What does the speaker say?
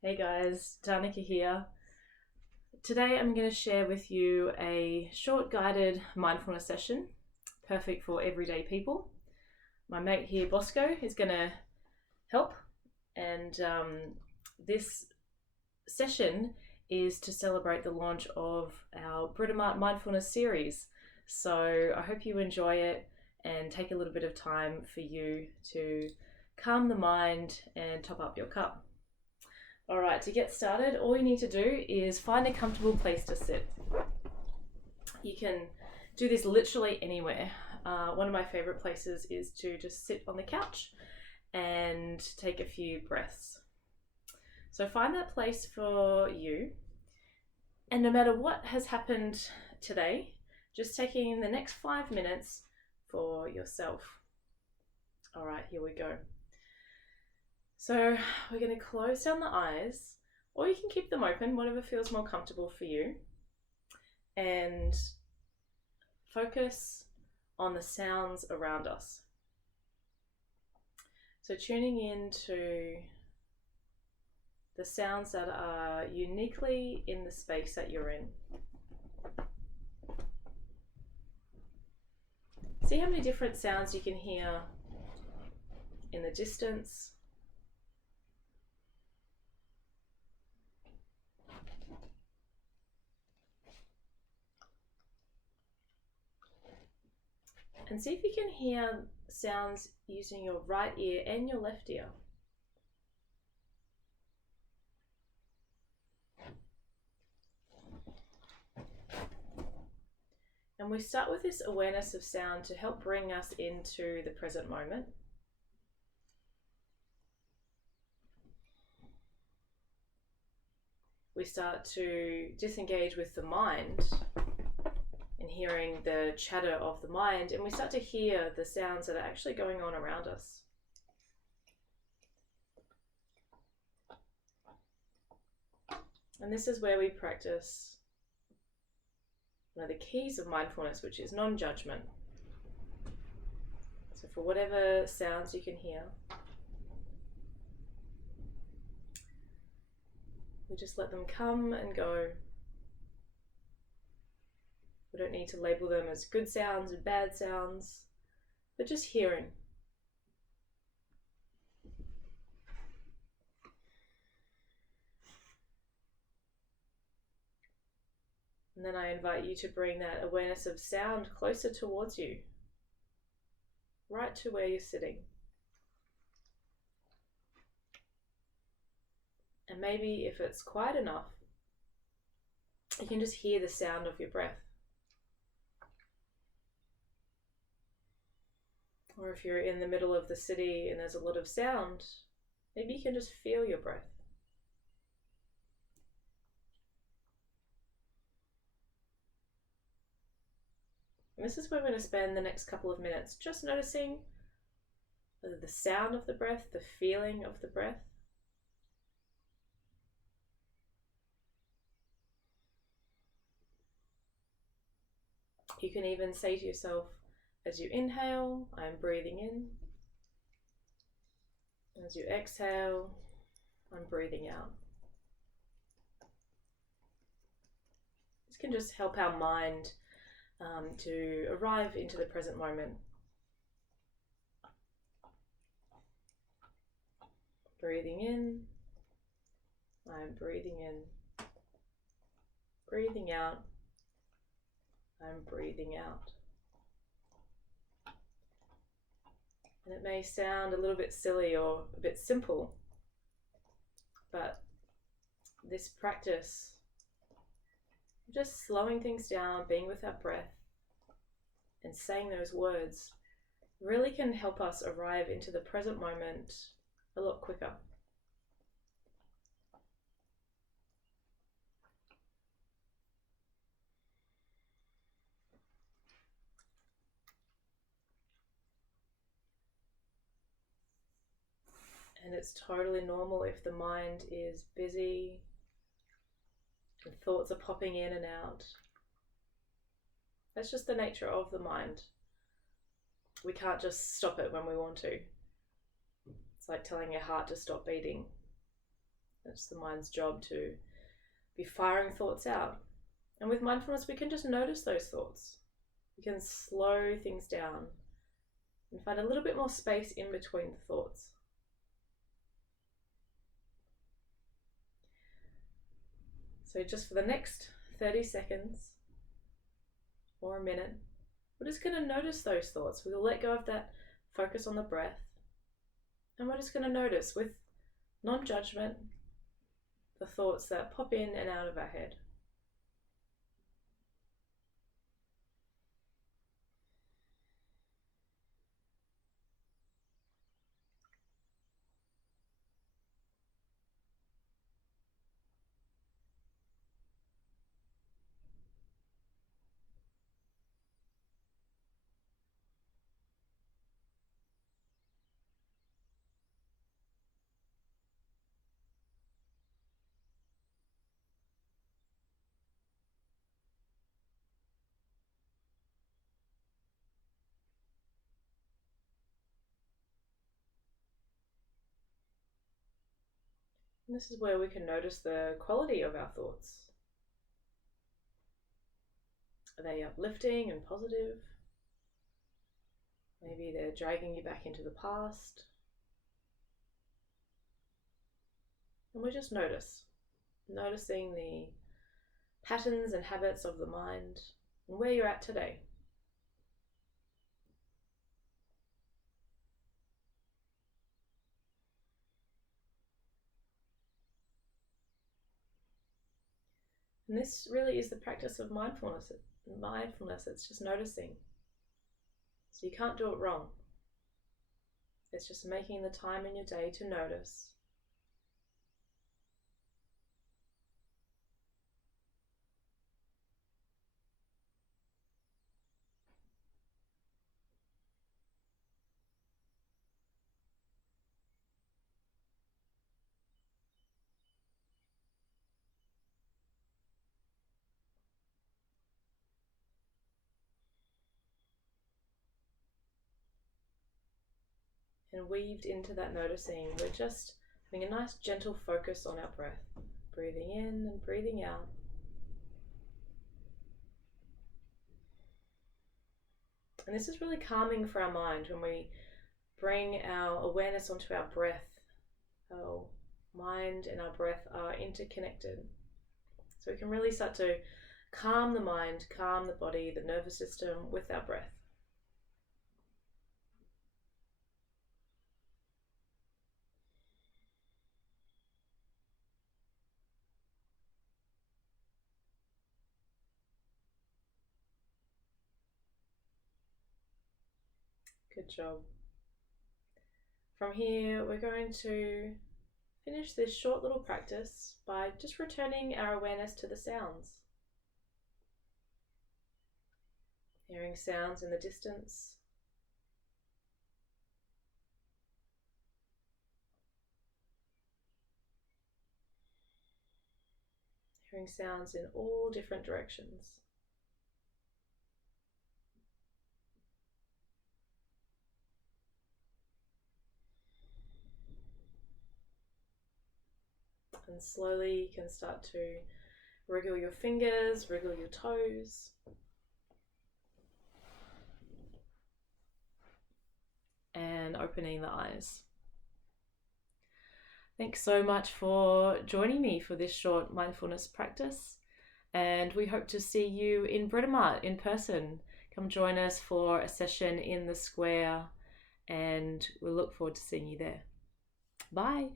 Hey guys, Danica here. Today I'm going to share with you a short guided mindfulness session, perfect for everyday people. My mate here, Bosco, is going to help, and this session is to celebrate the launch of our Britomart Mindfulness series. So I hope you enjoy it and take a little bit of time for you to calm the mind and top up your cup. All right, to get started, all you need to do is find a comfortable place to sit. You can do this literally anywhere. One of my favorite places is to just sit on the couch and take a few breaths. So find that place for you. And no matter what has happened today, just taking the next 5 minutes for yourself. All right, here we go. So we're going to close down the eyes, or you can keep them open, whatever feels more comfortable for you, and focus on the sounds around us. So tuning into the sounds that are uniquely in the space that you're in. See how many different sounds you can hear in the distance. And see if you can hear sounds using your right ear and your left ear. And we start with this awareness of sound to help bring us into the present moment. We start to disengage with the mind and hearing the chatter of the mind, and we start to hear the sounds that are actually going on around us. And this is where we practice one of the keys of mindfulness, which is non-judgment. So for whatever sounds you can hear, we just let them come and go. We don't need to label them as good sounds and bad sounds, but just hearing. And then I invite you to bring that awareness of sound closer towards you, right to where you're sitting. And maybe if it's quiet enough, you can just hear the sound of your breath. Or if you're in the middle of the city and there's a lot of sound, maybe you can just feel your breath. And this is where we're going to spend the next couple of minutes just noticing the sound of the breath, the feeling of the breath. You can even say to yourself, as you inhale, I am breathing in. As you exhale, I'm breathing out. This can just help our mind to arrive into the present moment. Breathing in, I'm breathing in. Breathing out, I'm breathing out. And it may sound a little bit silly or a bit simple, but this practice, just slowing things down, being with our breath, and saying those words, really can help us arrive into the present moment a lot quicker. And it's totally normal if the mind is busy and thoughts are popping in and out. That's just the nature of the mind. We can't just stop it when we want to. It's like telling your heart to stop beating. It's the mind's job to be firing thoughts out. And with mindfulness, we can just notice those thoughts. We can slow things down and find a little bit more space in between the thoughts. So just for the next 30 seconds or a minute, we're just going to notice those thoughts. We'll let go of that focus on the breath. And we're just going to notice with non-judgment the thoughts that pop in and out of our head. And this is where we can notice the quality of our thoughts. Are they uplifting and positive? Maybe they're dragging you back into the past. And we just noticing the patterns and habits of the mind and where you're at today. And this really is the practice of mindfulness. It's just noticing. So you can't do it wrong. It's just making the time in your day to notice. And weaved into that noticing, we're just having a nice gentle focus on our breath, breathing in and breathing out. And this is really calming for our mind when we bring our awareness onto our breath. Our mind and our breath are interconnected. So we can really start to calm the mind, calm the body, the nervous system with our breath. Good job. From here, we're going to finish this short little practice by just returning our awareness to the sounds. Hearing sounds in the distance. Hearing sounds in all different directions. And slowly you can start to wriggle your fingers, wriggle your toes. And opening the eyes. Thanks so much for joining me for this short mindfulness practice. And we hope to see you in Britomart in person. Come join us for a session in the square, and we'll look forward to seeing you there. Bye.